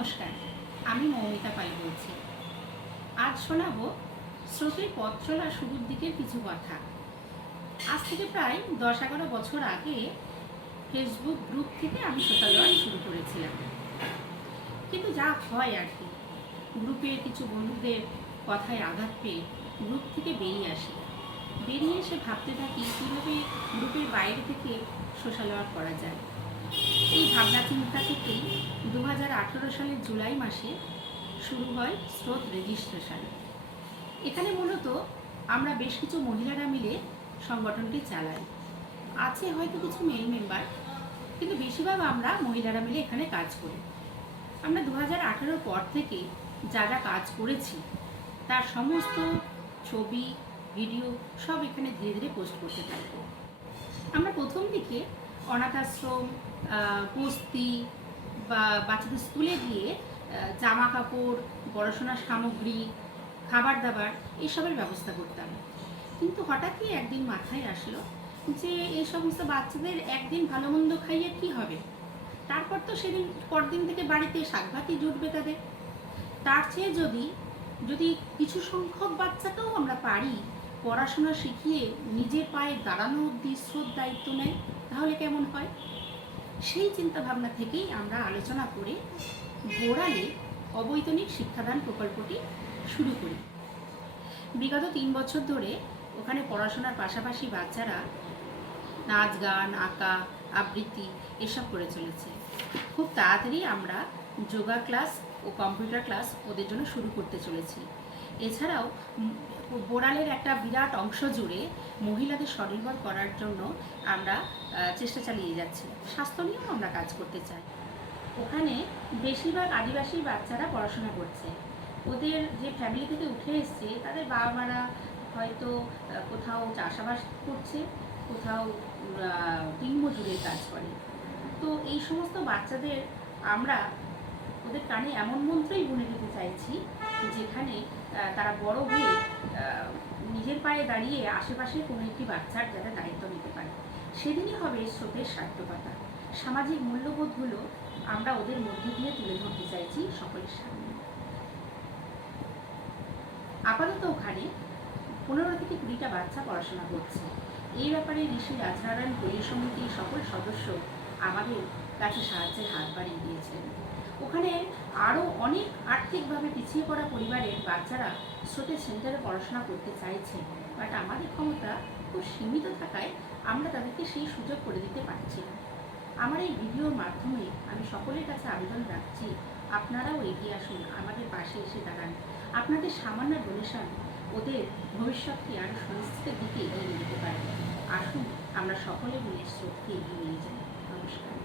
নমস্কার, আমি মৌমিতা পাই বলছি। আজ শোনাবো স্রোতের পথ চলা শুরুর দিকের কিছু কথা। আজ থেকে প্রায় দশ এগারো বছর আগে ফেসবুক গ্রুপ থেকে আমি সোশ্যাল ওয়ার্ক শুরু করেছিলাম। কিন্তু যা হয় আর কি, গ্রুপের কিছু বন্ধুদের কথায় আঘাত পেয়ে গ্রুপ থেকে বেরিয়ে আসি। বেরিয়ে এসে ভাবতে থাকি কীভাবে গ্রুপের বাইরে থেকে সোশ্যাল ওয়ার্ক করা যায়। এই ভাবনা চিন্তা থেকেই দু সালের জুলাই মাসে শুরু হয় স্রোত রেজিস্ট্রেশন। এখানে মূলত আমরা বেশ কিছু মহিলারা মিলে সংগঠনটি চালাই। আছে হয়তো কিছু মেল মেম্বার কিন্তু বেশিরভাগ আমরা মহিলারা মিলে এখানে কাজ করি। আমরা দু হাজার পর থেকে যা যা কাজ করেছি, তার সমস্ত ছবি ভিডিও সব এখানে ধীরে ধীরে পোস্ট করতে থাকব। আমরা প্রথম দিকে অনাথ আশ্রম বস্তি বা বাচ্চাদের স্কুলে গিয়ে জামা কাপড় পড়াশোনার সামগ্রী খাবার দাবার এসবের ব্যবস্থা করতাম। কিন্তু হঠাৎই একদিন মাথায় আসলো যে এই সমস্ত বাচ্চাদের একদিন ভালো মন্দ খাইয়ে কি হবে? তারপর তো সেদিন, পরদিন থেকে বাড়িতে শাকভাতি জুটবে তাদের। তার চেয়ে যদি যদি কিছু সংখ্যক বাচ্চাকেও আমরা পারি পড়াশোনা শিখিয়ে নিজের পায়ে দাঁড়ানো অব্দি স্রোত দায়িত্ব নেয়, তাহলে কেমন হয়? সেই চিন্তা ভাবনা থেকেই আমরা আলোচনা করে বোড়ালে অবৈতনিক শিক্ষাদান প্রকল্পটি শুরু করি। বিগত তিন বছর ধরে ওখানে পড়াশোনার পাশাপাশি বাচ্চারা নাচ, গান, আঁকা, আবৃত্তি এসব করে চলেছে। খুব তাড়াতাড়ি আমরা যোগা ক্লাস ও কম্পিউটার ক্লাস ওদের জন্য শুরু করতে চলেছি। এছাড়াও বোড়ালের একটা বিরাট অংশ জুড়ে মহিলাদের স্বনির্ভর করার জন্য আমরা চেষ্টা চালিয়ে যাচ্ছি। স্বাস্থ্য নিয়েও আমরা কাজ করতে চাই। ওখানে বেশিরভাগ আদিবাসী বাচ্চারা পড়াশোনা করছে। ওদের যে ফ্যামিলি থেকে উঠে এসছে, তাদের বাবা মারা হয়তো কোথাও চাষাবাস করছে, কোথাও দিন মজুরের কাজ করে। তো এই সমস্ত বাচ্চাদের আমরা ওদের কানে এমন মন্ত্রই বুনে দিতে চাইছি যেখানে তারা বড় হয়ে নিজের পায়ে দাঁড়িয়ে আশেপাশে কোনো একটি বাচ্চার যাতে দায়িত্ব নিতে পারে। সেদিনই হবে স্রোতের সার্থকতা। সামাজিক মূল্যবোধগুলো আমরা ওদের মধ্যে দিয়ে তুলে ধরতে চাইছি সকলের সামনে। আপাতত ওখানে পনেরো থেকে কুড়িটা বাচ্চা পড়াশোনা করছে। এই ব্যাপারে ঋষি রাজনারায়ণ পল্লী সমিতির সকল সদস্য আমাদের কাছে সাহায্যের হাত বাড়িয়ে দিয়েছেন। ওখানে আরও অনেক আর্থিকভাবে পিছিয়ে পড়া পরিবারের বাচ্চারা স্রোতের সেন্টারে পড়াশোনা করতে চাইছে। বাট আমাদের ক্ষমতা খুব সীমিত থাকায় আমরা তাদেরকে সেই সুযোগ করে দিতে পারছি না। আমার এই ভিডিওর মাধ্যমে আমি সকলের কাছে আবেদন রাখছি, আপনারাও এগিয়ে আসুন, আমাদের পাশে এসে দাঁড়ান। আপনাদের সামান্য ডোনেশন ওদের ভবিষ্যৎকে আরও সুনিশ্চিতের দিকে এগিয়ে নিতে পারে। আসুন, আমরা সকলে মিলে স্রোতকে এগিয়ে নিয়ে যাই। নমস্কার।